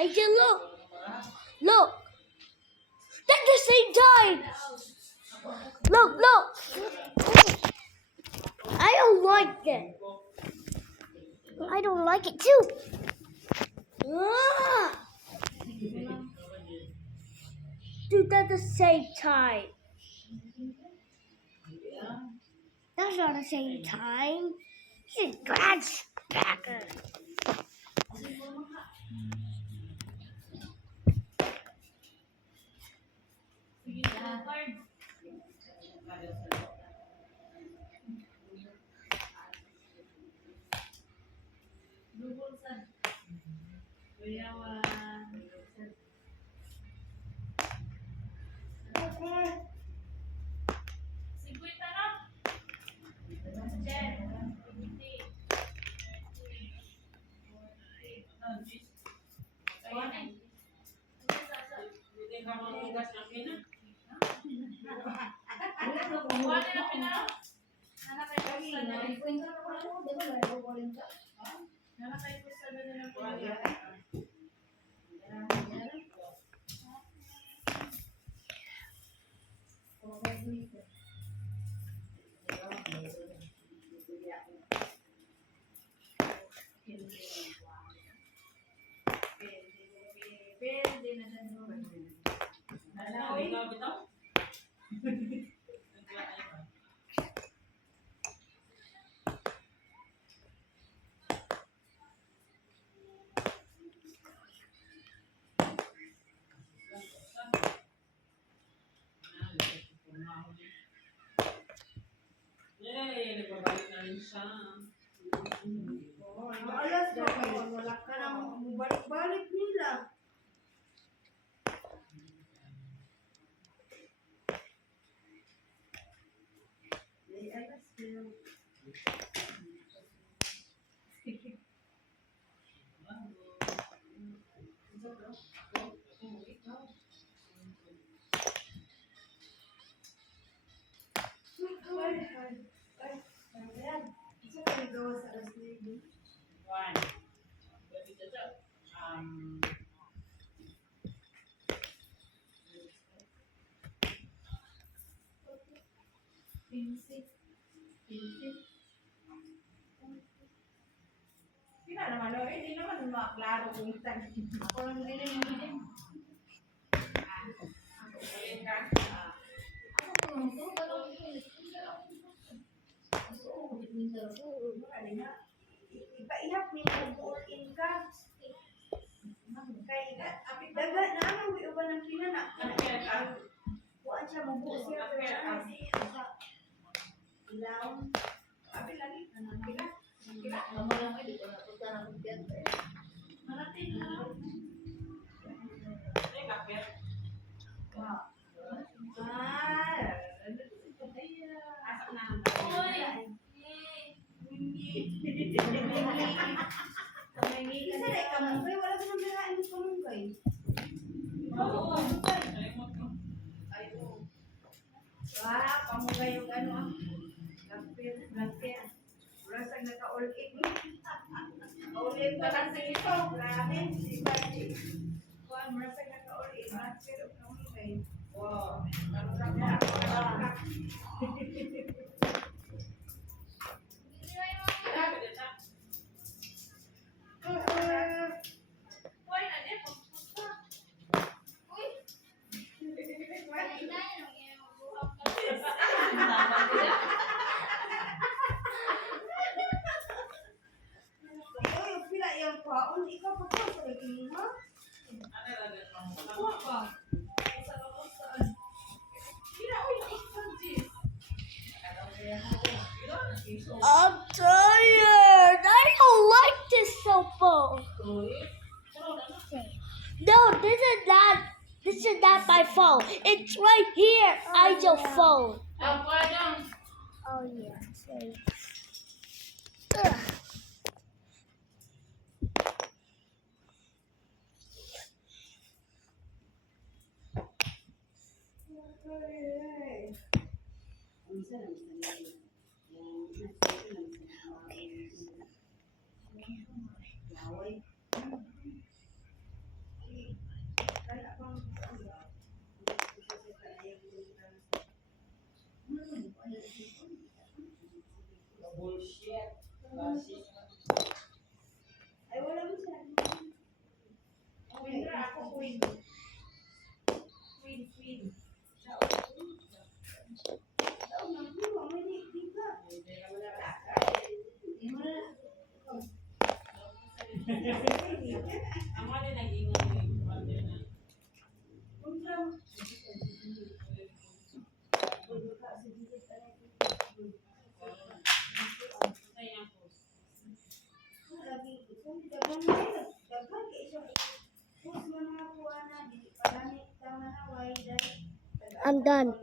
Angel, look! Look! At the same time! Look, look! I don't like it. I don't like it too. Ah! Do that at the same time. That's not the same time. This is Brad's backer. Alas na kayo, wala ka nang balik-balik nila. Kina naman, hindi naman maklaro kung itan. Ako lang nilin mo din. Ipaihap ni mag-buotin ka. Kaya, apit daga na ang uban ng kinana. Buwan siya, mag-buot siya. Ilaw. Apit lagi. Kila. Kamu lang ay dito na punta na kumpiyan. Marating na. Ay, kapit. Wow. Asa na. Uy! Kamunggay. Isa na kamunggay. Wala ka nang birain ng kamunggay. Oo. Ay, oo. Wala, kamunggay yung ano. Lampir. Wala sa naka-all-in. All-in pa lang sa ito. Grabe. Wala sa naka-all-in. Lampir o kamunggay. Wow. I'm tired. I don't like this cell phone. No, this is not my phone. It's right here. Angel's phone. Oh yeah. Ugh. Ay, wala mo siya. Queen ra ako, queen. Queen, queen. Tao na, wala mo ni Tika. Ang ano naging order na. Ay, ang post. I'm done.